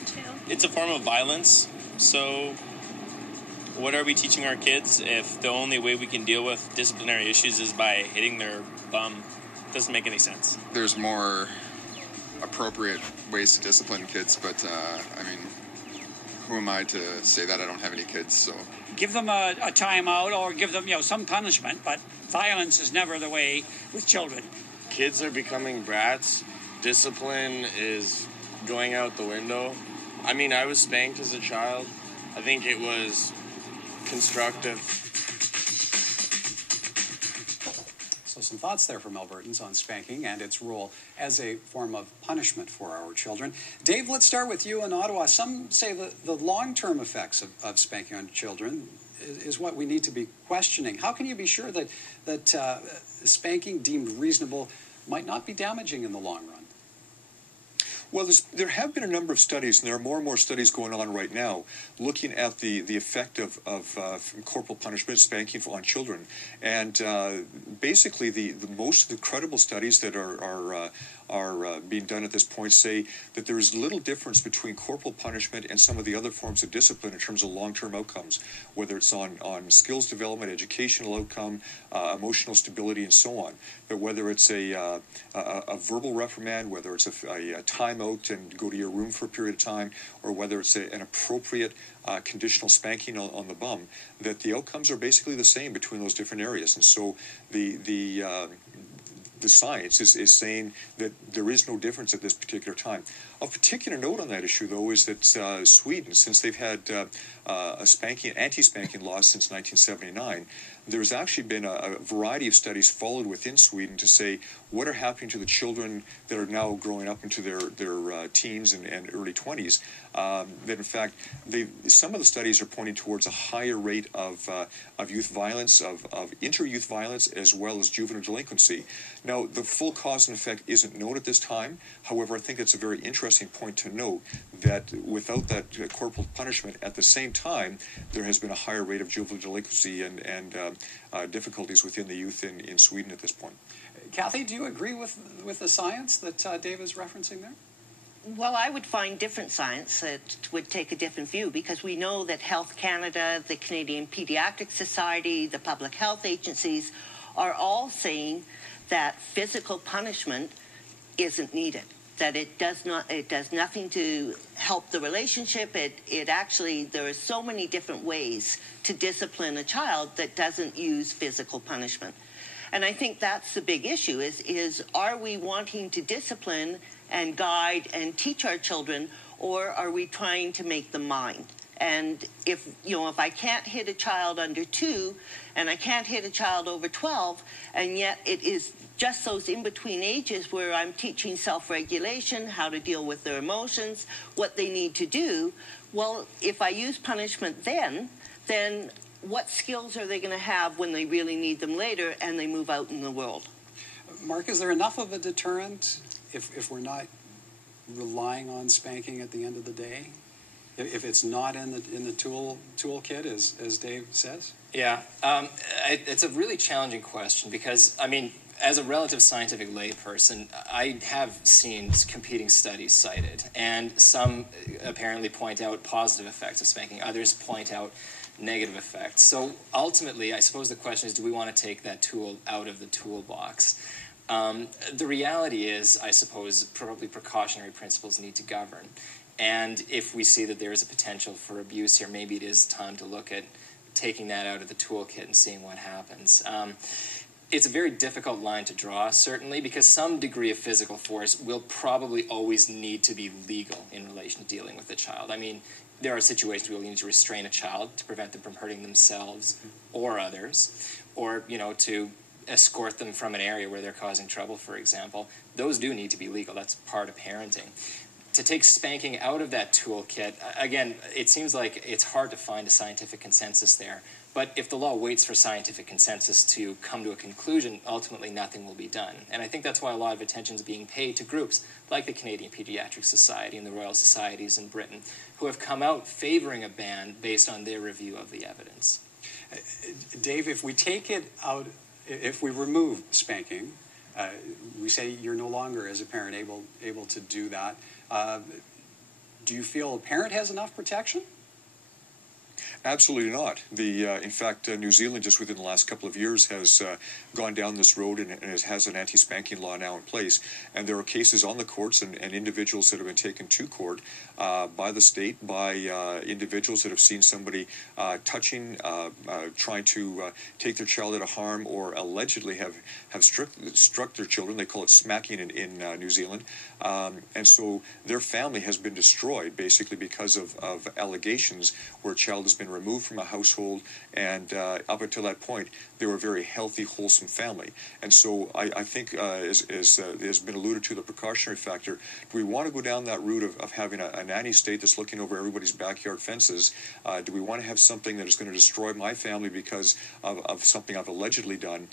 want to. It's a form of violence, so what are we teaching our kids if the only way we can deal with disciplinary issues is by hitting their bum? Doesn't make any sense. There's more appropriate ways to discipline kids, but I mean, who am I to say that? I don't have any kids, so. Give them a timeout or give them, some punishment, but violence is never the way with children. Kids are becoming brats. Discipline is going out the window. I mean, I was spanked as a child. I think it was constructive. So some thoughts there from Albertans on spanking and its role as a form of punishment for our children. Dave, let's start with you in Ottawa. Some say the long-term effects of spanking on children is what we need to be questioning. How can you be sure that spanking deemed reasonable might not be damaging in the long run? Well, there have been a number of studies, and there are more and more studies going on right now, looking at the effect of corporal punishment, spanking on children. And basically, the most of the credible studies that are being done at this point say that there is little difference between corporal punishment and some of the other forms of discipline in terms of long-term outcomes, whether it's on skills development, educational outcome, emotional stability, and so on. But whether it's a verbal reprimand, whether it's a time out and go to your room for a period of time, or whether it's an appropriate conditional spanking on the bum, that the outcomes are basically the same between those different areas. And so the science is saying that there is no difference at this particular time. Of particular note on that issue, though, is that Sweden, since they've had anti-spanking laws since 1979, there's actually been a variety of studies followed within Sweden to say what are happening to the children that are now growing up into their teens and early 20s. That in fact, some of the studies are pointing towards a higher rate of youth violence, of inter-youth violence, as well as juvenile delinquency. Now, the full cause and effect isn't known at this time. However, I think it's a very interesting point to note that without that corporal punishment, at the same time, there has been a higher rate of juvenile delinquency and difficulties within the youth in Sweden at this point. Cathie, do you agree with the science that Dave is referencing there? Well, I would find different science that would take a different view, because we know that Health Canada, the Canadian Pediatric Society, the public health agencies are all saying that physical punishment isn't needed, that it does nothing to help the relationship. It actually, there are so many different ways to discipline a child that doesn't use physical punishment. And I think that's the big issue is are we wanting to discipline and guide and teach our children, or are we trying to make them mind? And if I can't hit a child under 2 and I can't hit a child over 12, and yet it is just those in-between ages where I'm teaching self-regulation, how to deal with their emotions, what they need to do, well, if I use punishment then what skills are they going to have when they really need them later and they move out in the world? Mark, is there enough of a deterrent if we're not relying on spanking at the end of the day? If it's not in the toolkit, as Dave says? Yeah, it's a really challenging question because, I mean, as a relative scientific layperson, I have seen competing studies cited, and some apparently point out positive effects of spanking, others point out negative effects. So ultimately, I suppose the question is, do we want to take that tool out of the toolbox? The reality is, I suppose, probably precautionary principles need to govern. And if we see that there is a potential for abuse here, maybe it is time to look at taking that out of the toolkit and seeing what happens. It's a very difficult line to draw, certainly, because some degree of physical force will probably always need to be legal in relation to dealing with the child. I mean, there are situations where you need to restrain a child to prevent them from hurting themselves or others, or, to escort them from an area where they're causing trouble, for example. Those do need to be legal. That's part of parenting. To take spanking out of that toolkit, again, it seems like it's hard to find a scientific consensus there. But if the law waits for scientific consensus to come to a conclusion, ultimately nothing will be done. And I think that's why a lot of attention is being paid to groups like the Canadian Pediatric Society and the Royal Societies in Britain, who have come out favoring a ban based on their review of the evidence. Dave, if we take it out, if we remove spanking, we say you're no longer, as a parent, able to do that. Do you feel a parent has enough protection? Absolutely not. In fact, New Zealand just within the last couple of years has gone down this road and has an anti-spanking law now in place. And there are cases on the courts and individuals that have been taken to court by the state, by individuals that have seen somebody touching, trying to take their child out of harm, or allegedly have struck their children. They call it smacking in New Zealand. And so their family has been destroyed basically because of allegations where a child has been removed from a household, and up until that point they were a very healthy, wholesome family. And so I think as has been alluded to, the precautionary factor, do we want to go down that route of having a nanny state that's looking over everybody's backyard fences? Do we want to have something that is going to destroy my family because of something I've allegedly done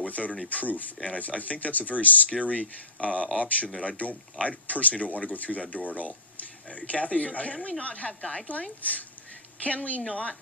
without any proof? And I think that's a very scary option that I personally don't want to go through that door at all. Cathie, so can we not have guidelines? Can we not,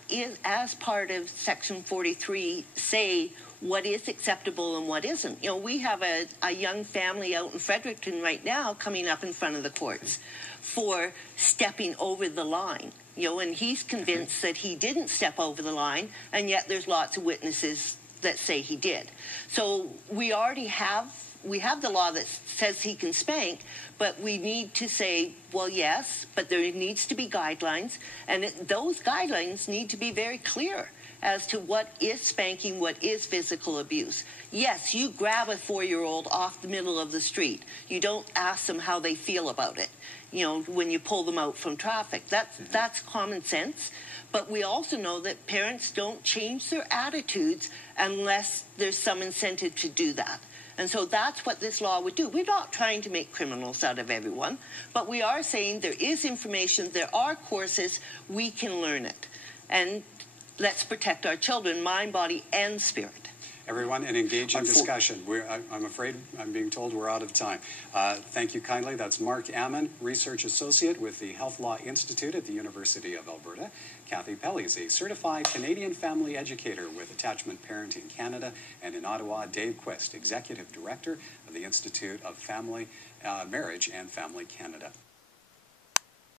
as part of Section 43, say what is acceptable and what isn't? You know, we have a young family out in Fredericton right now coming up in front of the courts for stepping over the line. You know, and he's convinced that he didn't step over the line, and yet there's lots of witnesses that say he did. So we already have the law that says he can spank, but we need to say, well, yes, but there needs to be guidelines, and those guidelines need to be very clear as to what is spanking, what is physical abuse. Yes, you grab a 4-year-old off the middle of the street. You don't ask them how they feel about it, you know, when you pull them out from traffic. That's common sense. But we also know that parents don't change their attitudes unless there's some incentive to do that. And so that's what this law would do. We're not trying to make criminals out of everyone, but we are saying there is information, there are courses, we can learn it. And let's protect our children, mind, body, and spirit. Everyone, an engaging discussion. I'm afraid I'm being told we're out of time. Thank you kindly. That's Mark Ammon, Research Associate with the Health Law Institute at the University of Alberta. Cathie Pelly is a certified Canadian family educator with Attachment Parenting Canada. And in Ottawa, Dave Quist, Executive Director of the Institute of Family, Marriage and Family Canada.